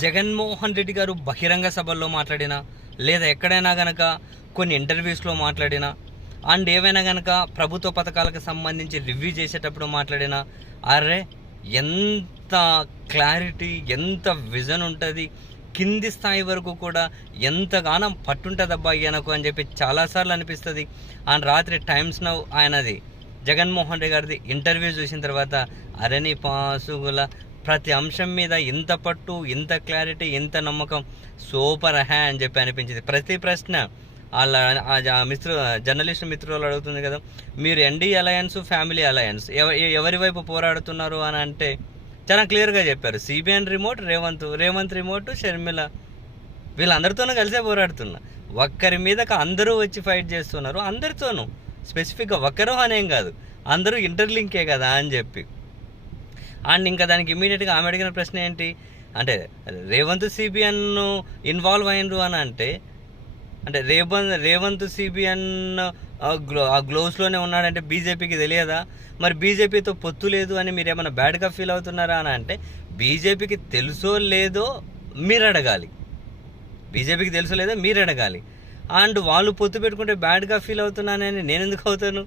జగన్మోహన్ రెడ్డి గారు బహిరంగ సభల్లో మాట్లాడినా లేదా ఎక్కడైనా గనక కొన్ని ఇంటర్వ్యూస్లో మాట్లాడినా అండ్ ఏవైనా గనక ప్రభుత్వ పథకాలకు సంబంధించి రివ్యూ చేసేటప్పుడు మాట్లాడినా అరే ఎంత క్లారిటీ ఎంత విజన్ ఉంటుంది కింది స్థాయి వరకు కూడా ఎంతగానో పట్టుంటుందబ్బా ఈయనకు అని చెప్పి చాలాసార్లు అనిపిస్తుంది. అండ్ రాత్రి టైమ్స్ నవ్ ఆయనది జగన్మోహన్ రెడ్డి గారిది ఇంటర్వ్యూ చూసిన తర్వాత అరణి పాసుగుల ప్రతి అంశం మీద ఇంత పట్టు ఇంత క్లారిటీ ఇంత నమ్మకం సూపర్ హ్యా అని చెప్పి అనిపించింది. ప్రతి ప్రశ్న వాళ్ళ మిత్రు జర్నలిస్ట్ మిత్రులు అడుగుతుంది కదా మీరు ఎన్డీ అలయన్స్ ఫ్యామిలీ అలయన్స్ ఎవ- ఎవరి వైపు పోరాడుతున్నారు అని అంటే చాలా క్లియర్గా చెప్పారు. CBN remote Revanth Revanth remote Sharmila వీళ్ళందరితోనూ కలిసే పోరాడుతున్నా. ఒక్కరి మీదకి అందరూ వచ్చి ఫైట్ చేస్తున్నారు. అందరితోనూ స్పెసిఫిక్గా ఒక్కరు అనేం కాదు. అందరూ ఇంటర్లింకే కదా అని చెప్పి. అండ్ ఇంకా దానికి ఇమీడియట్గా ఆమె అడిగిన ప్రశ్న ఏంటి? అంటే రేవంత్ సిబిఎన్ ఇన్వాల్వ్ అయినరు అని అంటే అంటే రేవంత్ రేవంత్ సిబిఎన్ గ్లో ఆ గ్లోవ్స్లోనే ఉన్నాడంటే బీజేపీకి తెలియదా? మరి బీజేపీతో పొత్తు లేదు అని మీరు ఏమైనా బ్యాడ్గా ఫీల్ అవుతున్నారా అని అంటే బీజేపీకి తెలుసో లేదో మీరు అడగాలి. బీజేపీకి తెలుసో లేదో మీరు అడగాలి. అండ్ వాళ్ళు పొత్తు పెట్టుకుంటే బ్యాడ్గా ఫీల్ అవుతున్నానని నేను ఎందుకు అవుతాను?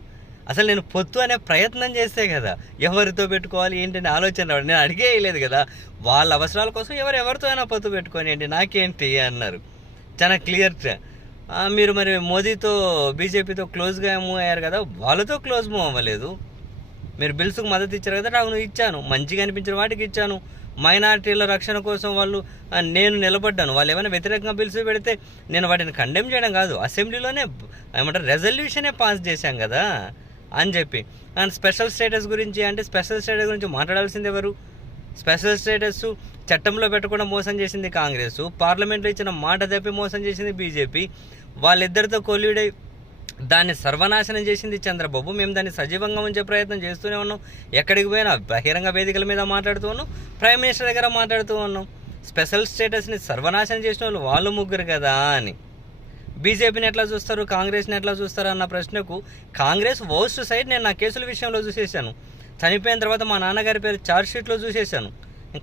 అసలు నేను పొత్తు అనే ప్రయత్నం చేస్తే కదా ఎవరితో పెట్టుకోవాలి ఏంటని ఆలోచన రావడం. నేను అడిగేయలేదు కదా వాళ్ళ అవసరాల కోసం ఎవరు ఎవరితో అయినా పొత్తు పెట్టుకొని ఏంటి నాకేంటి అన్నారు. చాలా క్లియర్ మీరు మరి మోదీతో బీజేపీతో క్లోజ్గా మూవ్ అయ్యారు కదా వాళ్ళతో క్లోజ్ మూవ్ అవ్వలేదు. మీరు బిల్స్కు మద్దతు ఇచ్చారు కదా అవును ఇచ్చాను. మంచిగా అనిపించిన వాటికి ఇచ్చాను. మైనారిటీల రక్షణ కోసం వాళ్ళు నేను నిలబడ్డాను. వాళ్ళు ఏమైనా వ్యతిరేకంగా బిల్స్ పెడితే నేను వాటిని కండెమ్ చేయడం కాదు. అసెంబ్లీలోనే ఏమంటారు రెజల్యూషనే పాస్ చేశాం కదా. అని చెప్పి. అండ్ స్పెషల్ స్టేటస్ గురించి అంటే స్పెషల్ స్టేటస్ గురించి మాట్లాడాల్సింది ఎవరు? స్పెషల్ స్టేటస్ చట్టంలో పెట్టకుండా మోసం చేసింది కాంగ్రెస్. పార్లమెంట్లో ఇచ్చిన మాట తప్పి మోసం చేసింది బీజేపీ. వాళ్ళిద్దరితో కొల్లుడై దాన్ని సర్వనాశనం చేసింది చంద్రబాబు. మేము దాన్ని సజీవంగా ఉంచే ప్రయత్నం చేస్తూనే ఉన్నాం. ఎక్కడికి పోయినా బహిరంగ వేదికల మీద మాట్లాడుతూ ఉన్నాం. ప్రైమ్ మినిస్టర్ దగ్గర మాట్లాడుతూ ఉన్నాం. స్పెషల్ స్టేటస్ని సర్వనాశనం చేసిన వాళ్ళు వాళ్ళు ముగ్గురు కదా అని. బీజేపీని ఎట్లా చూస్తారు కాంగ్రెస్ని ఎట్లా చూస్తారు అన్న ప్రశ్నకు కాంగ్రెస్ వర్స్ట్ సైడ్ నేను నా కేసుల విషయంలో చూసేసాను చనిపోయిన తర్వాత మా నాన్నగారి పేరు ఛార్జ్ షీట్లో చూసేసాను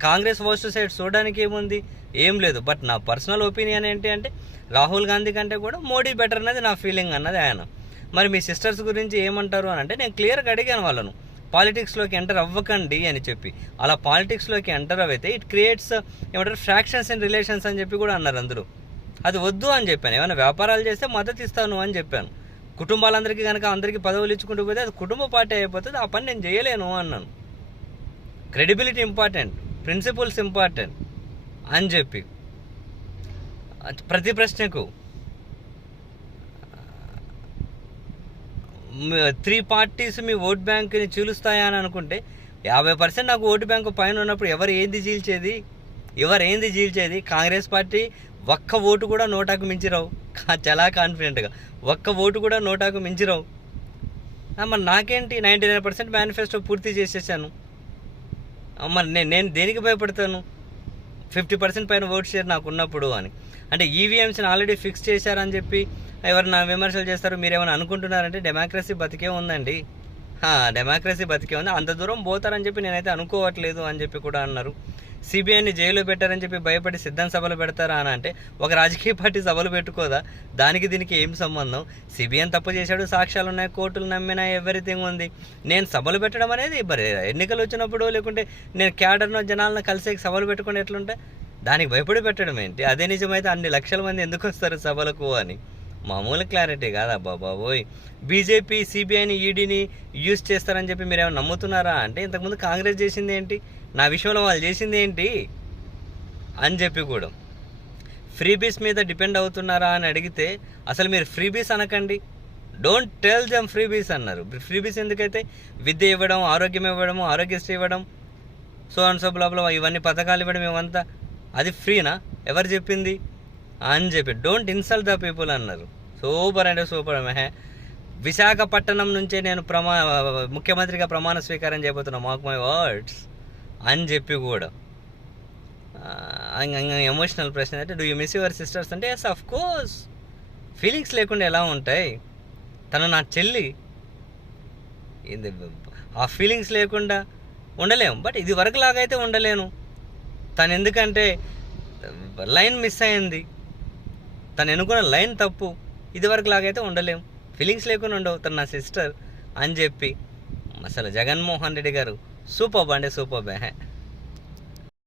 కాంగ్రెస్ వర్స్ట్ సైడ్ చూడడానికి ఏముంది? ఏం లేదు. బట్ నా పర్సనల్ ఒపీనియన్ ఏంటి అంటే రాహుల్ గాంధీ కంటే కూడా మోడీ బెటర్ అన్నది నా ఫీలింగ్ అన్నది ఆయన. మరి మీ సిస్టర్స్ గురించి ఏమంటారు అని అంటే నేను క్లియర్గా అడిగాను వాళ్ళను. పాలిటిక్స్లోకి ఎంటర్ అవ్వకండి అని చెప్పి. అలా పాలిటిక్స్లోకి ఎంటర్ అయితే ఇట్ క్రియేట్స్ ఏమంటారు ఫ్రాక్షన్స్ అండ్ రిలేషన్స్ అని చెప్పి కూడా అన్నారు అందరూ. అది వద్దు అని చెప్పాను. ఏమైనా వ్యాపారాలు చేస్తే మద్దతు ఇస్తాను అని చెప్పాను. కుటుంబాలందరికీ కనుక అందరికీ పదవులు ఇచ్చుకుంటూ పోతే అది కుటుంబ పార్టీ అయిపోతుంది ఆ పని నేను చేయలేను అన్నాను. క్రెడిబిలిటీ ఇంపార్టెంట్ ప్రిన్సిపల్స్ ఇంపార్టెంట్ అని చెప్పి. అది ప్రతి ప్రశ్నకు త్రీ పార్టీస్ మీ ఓట్ బ్యాంక్ని చీలుస్తాయా అని అనుకుంటే యాభై పర్సెంట్ నాకు ఓటు బ్యాంకు పైన ఉన్నప్పుడు ఎవరు ఏంది చీల్చేది? ఎవరు ఏంది చీల్చేది? కాంగ్రెస్ పార్టీ ఒక్క ఓటు కూడా నోటాకు మించిరావు. చాలా కాన్ఫిడెంట్గా ఒక్క ఓటు కూడా నోటాకు మించిరావు. ఆ, మరి నాకేంటి నైంటీ నైన్ పర్సెంట్ మేనిఫెస్టో పూర్తి చేసేసాను. అమ్మ మరి నేను నేను దేనికి భయపడతాను? ఫిఫ్టీ పర్సెంట్ పైన ఓట్ షేర్ నాకు ఉన్నప్పుడు అని. అంటే ఈవీఎంస్ని ఆల్రెడీ ఫిక్స్ చేశారని చెప్పి ఎవరైనా విమర్శలు చేస్తారు మీరు ఏమైనా అనుకుంటున్నారంటే డెమోక్రసీ బతికే ఉందండి. డెమోక్రసీ బతికే ఉంది. అంత దూరం పోతారని చెప్పి నేనైతే అనుకోవట్లేదు అని చెప్పి కూడా అన్నారు. సిబిఐని జైల్లో పెట్టారని చెప్పి భయపడి సిద్ధం సభలు పెడతారా అని అంటే ఒక రాజకీయ పార్టీ సభలు పెట్టుకోదా? దానికి దీనికి ఏం సంబంధం? సిబిఎన్ తప్పు చేశాడు సాక్ష్యాలు ఉన్నాయి కోర్టులు నమ్మినా ఎవ్రీథింగ్ ఉంది. నేను సభలు పెట్టడం అనేది మరి ఎన్నికలు వచ్చినప్పుడు లేకుంటే నేను క్యాడర్ను జనాలను కలిసే సభలు పెట్టుకుని ఎట్లుంటే దానికి భయపడి పెట్టడం ఏంటి? అదే నిజమైతే అన్ని లక్షల మంది ఎందుకు వస్తారు సభలకు అని? మామూలు క్లారిటీ కాదా బాబోయ్ బీజేపీ సిబిఐని ఈడీని యూజ్ చేస్తారని చెప్పి మీరు ఏమైనా నమ్ముతున్నారా? అంటే ఇంతకుముందు కాంగ్రెస్ చేసింది ఏంటి? నా విషయంలో వాళ్ళు చేసింది ఏంటి? అని చెప్పి కూడా. ఫ్రీబీస్ మీద డిపెండ్ అవుతున్నారా అని అడిగితే అసలు మీరు ఫ్రీబీస్ అనకండి. డోంట్ టెల్ దెమ్ ఫ్రీబీస్ అన్నారు. ఫ్రీబీస్ ఎందుకైతే? విద్య ఇవ్వడం ఆరోగ్యం ఇవ్వడం ఆరోగ్యశ్రీ ఇవ్వడం సో అండ్ సో బ్లాబ్లా ఇవన్నీ పథకాలు ఇవ్వడం ఇవంతా. అది ఫ్రీనా ఎవరు చెప్పింది? అని చెప్పి డోంట్ ఇన్సల్ట్ ద పీపుల్ అన్నారు. సూపర్ అంటే సూపర్ మెహే. విశాఖపట్నం నుంచే నేను ప్రమా ముఖ్యమంత్రిగా ప్రమాణ స్వీకారం చేయబోతున్నా మాకు మై వర్డ్స్ అని చెప్పి కూడా. ఎమోషనల్ ప్రశ్న. అంటే do you miss your sisters అంటే ఎస్ ఆఫ్ కోర్స్ ఫీలింగ్స్ లేకుండా ఎలా ఉంటాయి? తను నా చెల్లి. ఇది ఆ ఫీలింగ్స్ లేకుండా ఉండలేము. బట్ ఇది వరకు లాగైతే ఉండలేను. తను ఎందుకంటే లైన్ మిస్ అయింది. తను ఎన్నుకున్న లైన్ తప్పు. ఇదివరకు లాగైతే ఉండలేం. ఫీలింగ్స్ లేకుండా ఉండవు. తను నా సిస్టర్ అని చెప్పి. అసలు జగన్మోహన్ రెడ్డి గారు సూపర్ అంటే సూపర్